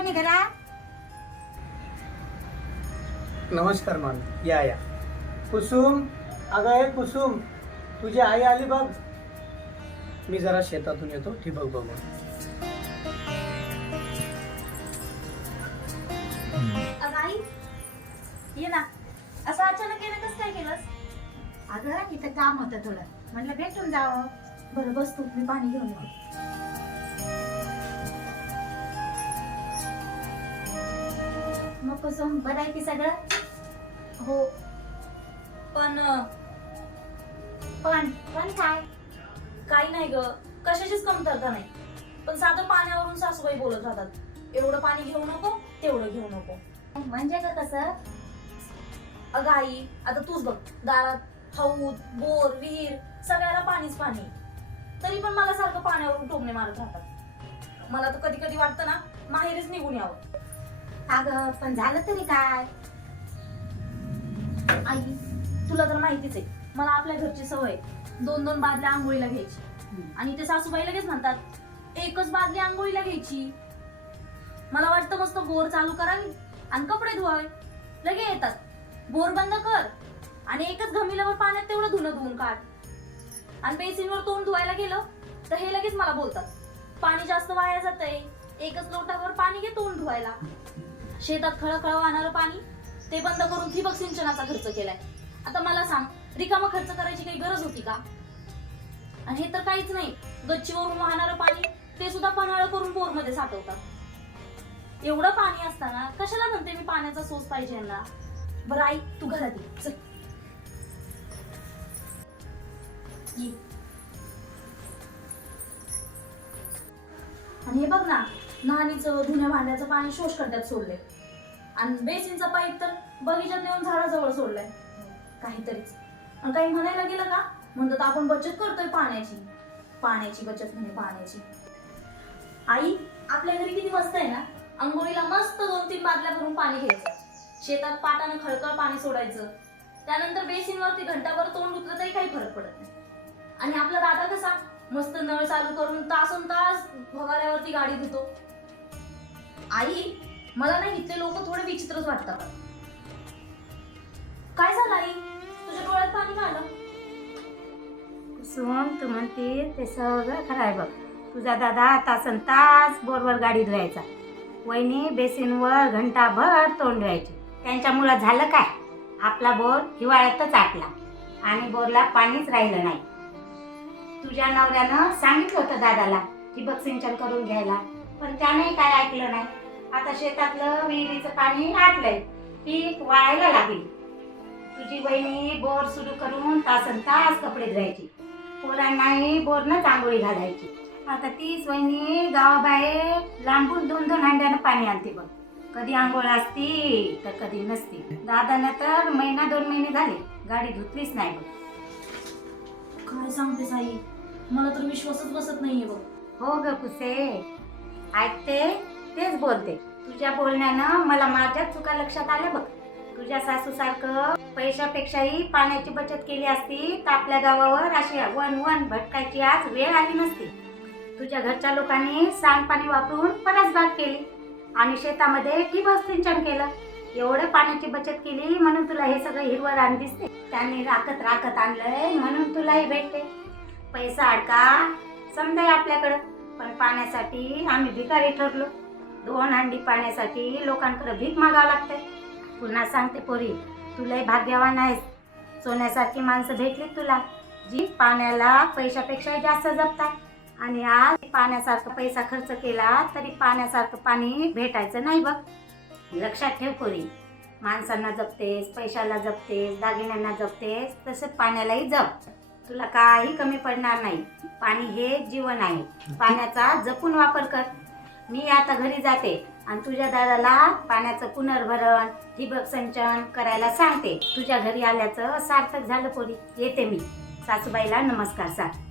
कोणी घरात नमस्कार मामी या या. कुसुम अगं आहे कुसुम तुझी आई आली बघ. मी जरा शेतातून येतो ठिबक बघू अगं आई ये ना. असं अचानक येणं कसं काय केलंस? अगं तिथं काम होतं थोडं. म्हणलं भेटून जावं. बरं बस तू मी पाणी घेऊन येते. मग कुसुम बरं आहे की सगळं? हो. पण पण पण काय? काही नाही ग. कशाचीच कमतरता नाही. पण साधं पाण्यावरून सासूबाई बोलत राहतात. एवढं पाणी घेऊ नको तेवढं घेऊ नको. म्हणजे का कसं? अगं आई आता तूच बघ. दारात हौद बोर विहीर सगळ्याला पाणीच पाणी. तरी पण मला सारखं पाण्यावरून टोमणे मारत राहतात. मला तर कधी कधी वाटतं ना माहेरीच निघून यावं. अगं पण झालं तरी काय? आई तुला तर माहितीच आहे मला आपल्या घरची सवय दोन दोन बादल्या आंघोळीला घ्यायची. आणि ते सासूबाई लगेच म्हणतात एकच बादली आंघोळीला घ्यायची. मला वाटतं मस्त बोर चालू करावी आणि कपडे धुवावे. लगे येतात. बोर बंद कर आणि एकच घमिल्यावर पाण्यात तेवढं धुणं धुवून काढ. आणि बेसिनवर तोंड धुवायला गेलं तर हे लगेच मला बोलतात. पाणी जास्त वाया जातंय. एकच लोटावर पाणी घे तोंड धुवायला. शेतात खळखळ वाहणारं पाणी ते बंद करून ठिबक सिंचनाचा खर्च केलाय. आता मला सांग रिकामा खर्च करायची काही गरज होती का? आणि हे तर काहीच नाही गच्चीवरून वाहणारं पाणी ते सुद्धा पन्हाळ करून बोरमध्ये साठवतात. एवढं पाणी असताना कशाला म्हणते मी पाण्याचा सोस पाहिजे यांना? बरं आई तू घरात ये चल. आणि हे बघ ना नहानीचं धुण्या भांड्याचं पाणी शोष खड्ड्यात सोडले आणि बेसिनचा पाईप तर बगीच्यात नेऊन झाडाजवळ सोडलाय. काहीतरीच. आणि काही म्हणायला गेलं का? म्हणतात आपण बचत करतोय पाण्याची. पाण्याची बचत म्हणे पाण्याची. आई आपल्या घरी किती मस्त आहे ना? अंघोळीला मस्त दोन तीन बादल्या भरून पाणी घ्यायचं. शेतात पाटानं खळखळ पाणी सोडायचं. त्यानंतर बेसिनवरती घंटाभर तोंड धुतलं तरी काही फरक पडत नाही. आणि आपला दादा कसा? मस्त नळ चालू करून तासन तास भगाऱ्यावरती गाडी धुतो. आई मला ना इथले लोक थोडे विचित्रच वाटतात. काय झालं आई? तुझ्या डोळ्यात पाणी का आलं? कुसुम तू म्हणते ते सगळं खरं आहे बघ. तुझा दादा तासन तास बोरवर गाडी धुवायचा. वहिनी बेसिनवर घंटाभर तोंड धुवायची. त्यांच्यामुळं झालं काय? आपला बोर हिवाळ्यातच आटला. आणि बोरला पाणीच राहिलं नाही. तुझ्या नवऱ्यानं सांगितलं होतं दादाला ठिबक सिंचन करून घ्यायला. पण त्याने काय ऐकलं नाही. आता शेतातलं विहिरीचं पाणी आटलंय. पीक वाळायला लागली. तुझी बहिणी बोर सुरू करून तासन तास कपडे धुवायची. पोरांनाही बोरनंच आंघोळी घालायची. आता तीच वहिनी गावाबाहेर लांबून दोन दोन हांड्यानं पाणी आणते बघ. कधी आंघोळ असती तर कधी नसती दादानं तर महिना दोन महिने झाले. गाडी धुतलीच नाही बघ. काय सांगतेस आई मला तर विश्वासच बसत नाहीये बघ. हो ग कुसे. ऐकते? तेच बोलते. तुझ्या बोलण्यानं मला माझ्या चुका लक्षात आल्या बघ. तुझ्या सासू सारखं पैशापेक्षाही पाण्याची बचत केली असती तर आपल्या गावावर अशी वन वन भटकायची आज वेळ आली नसती. तुझ्या घरच्या लोकांनी सांडपाणी वापरून परसबाग केली आणि शेतामध्ये ठिबक सिंचन केलं. एवढं पाण्याची बचत केली म्हणून तुला हे सगळं हिरवं रान दिसते. त्यांनी राखत राखत आणलंय म्हणून तुलाही भेटते. पैसा अडका समजाय आपल्याकडं. पण पाण्यासाठी आम्ही भिकारी ठरलो. दोन हंडी पाण्यासाठी लोकांकडे भीक मागावं लागते. पुन्हा सांगते पोरी तुलाही भाग्यवान आहेस. सोन्यासारखी माणसं भेटली तुला जी पाण्याला पैशापेक्षा जास्त जपतात. आणि आज पाण्यासारखं पैसा खर्च केला तरी पाण्यासारखं पाणी भेटायचं नाही बघ. लक्षात ठेव पोरी माणसांना जपतेस पैशाला जपतेस दागिन्यांना जपतेस तसंच पाण्यालाही जप. तुला काही कमी पडणार नाही. पाणी हे जीवन आहे. पाण्याचा जपून वापर कर. मी आता घरी जाते आणि तुझ्या दादाला पाण्याचं पुनर्भरण ठिबक सिंचन करायला सांगते. तुझ्या घरी आल्याचं सार्थक झालं पोरी. येते मी. सासूबाईला नमस्कार सांग